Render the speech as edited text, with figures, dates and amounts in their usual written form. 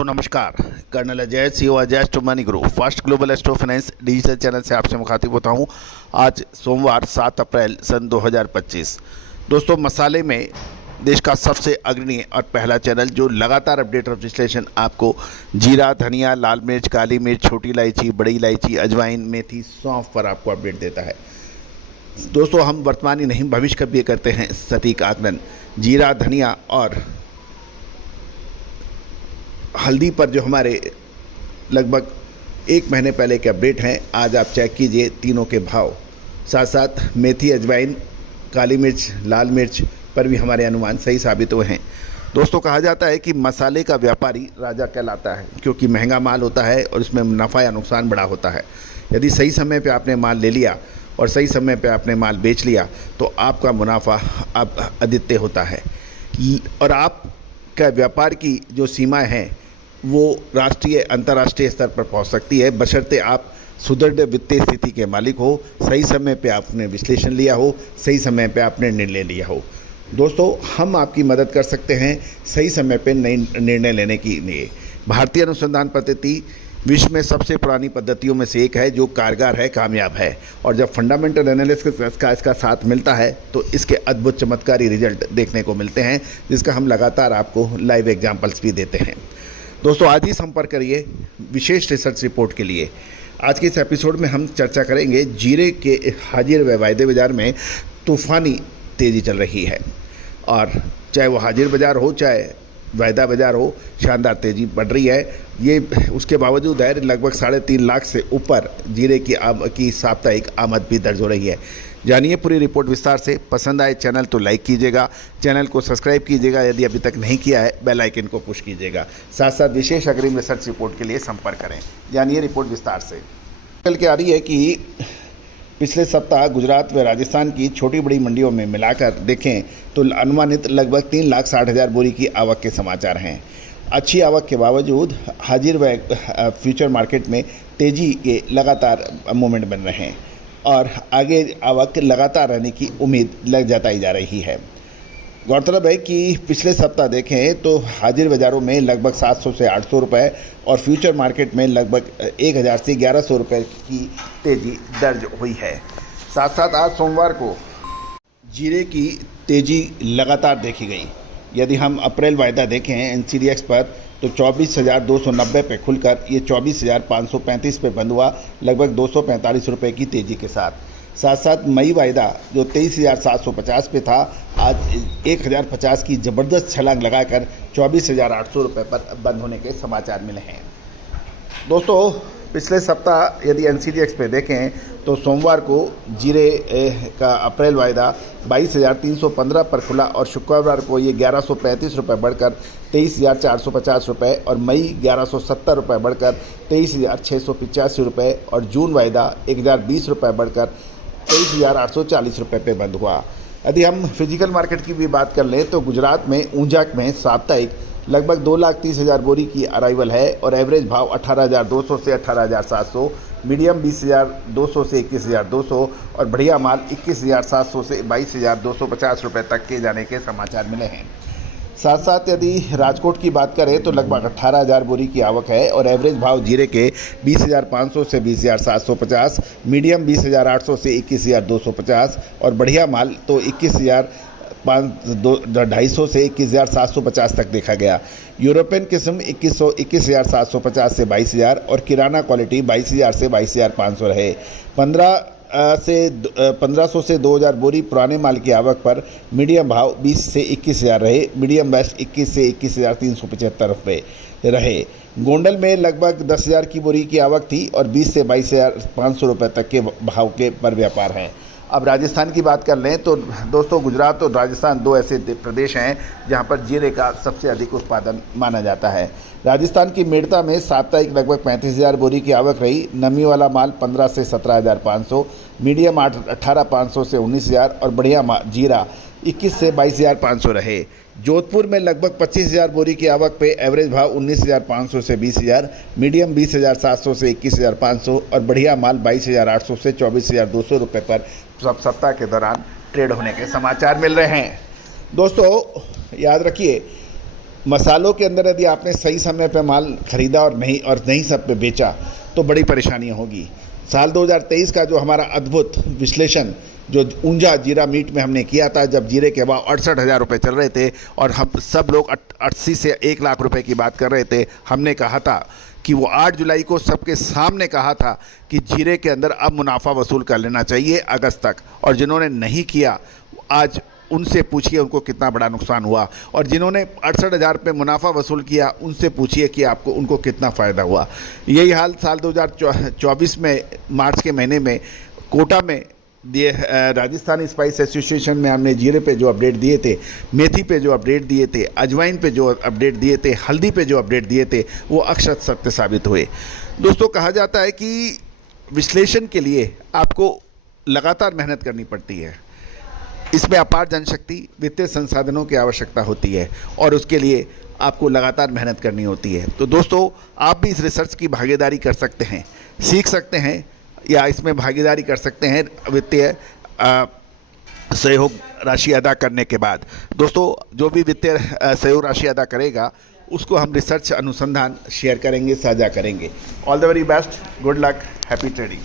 दोस्तों नमस्कार। Colonel Ajay CO Ajay astro money group first global astro finance digital channel से आपसे मुखातिब होता हूं। आज सोमवार 7 अप्रैल सन 2025। दोस्तों मसाले में देश का सबसे अग्रणी और पहला चैनल जो लगातार अपडेट और विश्लेषण आपको जीरा, धनिया, लाल मिर्च, काली मिर्च, छोटी इलायची, बड़ी इलायची, अजवाइन, मेथी, सौंफ पर आपको अपडेट देता है। दोस्तों हम वर्तमान ही नहीं भविष्य का भी करते हैं सटीक आकलन। जीरा, धनिया और हल्दी पर जो हमारे लगभग एक महीने पहले के अपडेट हैं, आज आप चेक कीजिए तीनों के भाव। साथ साथ मेथी, अजवाइन, काली मिर्च, लाल मिर्च पर भी हमारे अनुमान सही साबित हुए हैं। दोस्तों कहा जाता है कि मसाले का व्यापारी राजा कहलाता है, क्योंकि महंगा माल होता है और इसमें मुनाफा या नुकसान बड़ा होता है। यदि सही समय पे आपने माल ले लिया और सही समय पे आपने माल बेच लिया तो आपका मुनाफा अब अद्वितीय होता है और आपका व्यापार की जो सीमाएं हैं वो राष्ट्रीय अंतर्राष्ट्रीय स्तर पर पहुंच सकती है, बशर्ते आप सुदृढ़ वित्तीय स्थिति के मालिक हो, सही समय पे आपने विश्लेषण लिया हो, सही समय पे आपने निर्णय लिया हो। दोस्तों हम आपकी मदद कर सकते हैं सही समय पे नई निर्णय लेने के लिए। भारतीय अनुसंधान पद्धति विश्व में सबसे पुरानी पद्धतियों में से एक है जो कारगर है, कामयाब है, और जब फंडामेंटल एनालिसिस का इसका साथ मिलता है तो इसके अद्भुत चमत्कारी रिजल्ट देखने को मिलते हैं, जिसका हम लगातार आपको लाइव एग्जाम्पल्स भी देते हैं। दोस्तों आज ही संपर्क करिए विशेष रिसर्च रिपोर्ट के लिए। आज के इस एपिसोड में हम चर्चा करेंगे जीरे के हाजिर व वायदे बाज़ार में तूफ़ानी तेज़ी चल रही है, और चाहे वो हाजिर बाज़ार हो चाहे वायदा बाज़ार हो, शानदार तेज़ी बढ़ रही है। ये उसके बावजूद है लगभग 3.5 लाख से ऊपर जीरे की साप्ताहिक आमद भी दर्ज हो रही है। जानिए पूरी रिपोर्ट विस्तार से। पसंद आए चैनल तो लाइक कीजिएगा, चैनल को सब्सक्राइब कीजिएगा, यदि अभी तक नहीं किया है बेल आइकन को पुश कीजिएगा। साथ साथ विशेष अग्रिम रिसर्च रिपोर्ट के लिए संपर्क करें। जानिए रिपोर्ट विस्तार से। कल के आ रही है कि पिछले सप्ताह गुजरात व राजस्थान की छोटी बड़ी मंडियों में मिलाकर देखें तो अनुमानित लगभग 3,60,000 बोरी की आवक के समाचार हैं। अच्छी आवक के बावजूद हाजिर व फ्यूचर मार्केट में तेज़ी के लगातार मूवमेंट बन रहे हैं और आगे आवक लगातार रहने की उम्मीद जताई जा रही है। गौरतलब है कि पिछले सप्ताह देखें तो हाजिर बाज़ारों में लगभग 700 से 800 रुपये और फ्यूचर मार्केट में लगभग 1000 से 1100 रुपये की तेज़ी दर्ज हुई है। साथ साथ आज सोमवार को जीरे की तेज़ी लगातार देखी गई। यदि हम अप्रैल वायदा देखें NCDX पर तो 24,290 पे खुलकर ये 24,535 पे बंद हुआ, लगभग 245 रुपये की तेज़ी के साथ। साथ साथ मई वायदा जो 23,750 पे था, आज 1,050 की ज़बरदस्त छलांग लगाकर 24,800 रुपये पर बंद होने के समाचार मिले हैं। दोस्तों पिछले सप्ताह यदि NCDX पे देखें तो सोमवार को जीरे का अप्रैल वायदा 22,315 पर खुला और शुक्रवार को ये 1,135 रुपये बढ़कर 23,450 रुपये और मई 1,170 रुपये बढ़कर 23,685 रुपये और जून वायदा 1,020 रुपये बढ़कर 23,840 रुपये पे बंद हुआ। यदि हम फिजिकल मार्केट की भी बात कर लें तो गुजरात में ऊंझाक में साप्ताहिक लगभग 2,30,000 बोरी की अराइवल है और एवरेज भाव 18,200 से 18,700, मीडियम 20,200 से 21,200 और बढ़िया माल 21,700 से 22,250 रुपये तक के जाने के समाचार मिले हैं। साथ साथ यदि राजकोट की बात करें तो लगभग 18,000 बोरी की आवक है और एवरेज भाव जीरे के 20,500 से 20,750, मीडियम 20,800 से 21,250 और बढ़िया माल तो 21,250 से 21,750 तक देखा गया। यूरोपियन किस्म 21,750 से 22,000 और किराना क्वालिटी 22,000 से 22,500 रहे। 1500 से 2,000 बोरी पुराने माल की आवक पर मीडियम भाव 20 से 21,000 रहे, मीडियम बेस्ट 21 से 21,375 रुपये रहे। गोंडल में लगभग 10,000 की बोरी की आवक थी और 20 से 22,500 रुपये तक के भाव के पर व्यापार है। अब राजस्थान की बात कर लें तो दोस्तों गुजरात और राजस्थान दो ऐसे प्रदेश हैं जहां पर जीरे का सबसे अधिक उत्पादन माना जाता है। राजस्थान की मेड़ता में साप्ताहिक लगभग 35,000 बोरी की आवक रही। नमी वाला माल 15 से 17,500, मीडियम 18,500 से 19,000 और बढ़िया जीरा 21 से 22,500 रहे। जोधपुर में लगभग 25,000 बोरी की आवक पे एवरेज भाव 19,500 से 20,000, मीडियम 20,700 से 21,500 और बढ़िया माल 22,800 से 24,200 रुपये पर सप्ताह के दौरान ट्रेड होने के समाचार मिल रहे हैं। दोस्तों याद रखिए मसालों के अंदर यदि आपने सही समय पे माल खरीदा और नहीं सब पे बेचा तो बड़ी परेशानियां होगी। साल 2023 का जो हमारा अद्भुत विश्लेषण जो ऊंझा जीरा मीट में हमने किया था, जब जीरे के भाव 68,000 रुपये चल रहे थे और हम सब लोग 80 से 1 लाख रुपए की बात कर रहे थे, हमने कहा था कि वो 8 जुलाई को सबके सामने कहा था कि जीरे के अंदर अब मुनाफा वसूल कर लेना चाहिए अगस्त तक। और जिन्होंने नहीं किया आज उनसे पूछिए उनको कितना बड़ा नुकसान हुआ, और जिन्होंने 68,000 पे मुनाफा वसूल किया उनसे पूछिए कि उनको कितना फ़ायदा हुआ। यही हाल साल 2024 में मार्च के महीने में कोटा में दिए राजस्थान स्पाइस एसोसिएशन में हमने जीरे पे जो अपडेट दिए थे, मेथी पे जो अपडेट दिए थे, अजवाइन पे जो अपडेट दिए थे, हल्दी पे जो अपडेट दिए थे, वो अक्षत सत्य साबित हुए। दोस्तों, कहा जाता है कि विश्लेषण के लिए आपको लगातार मेहनत करनी पड़ती है। इसमें अपार जनशक्ति, वित्तीय संसाधनों की आवश्यकता होती है और उसके लिए आपको लगातार मेहनत करनी होती है। तो दोस्तों, आप भी इस रिसर्च की भागीदारी कर सकते हैं, सीख सकते हैं या इसमें भागीदारी कर सकते हैं वित्तीय सहयोग राशि अदा करने के बाद। दोस्तों, जो भी वित्तीय सहयोग राशि अदा करेगा उसको हम रिसर्च अनुसंधान शेयर करेंगे, साझा करेंगे। All the very best, good luck, happy trading.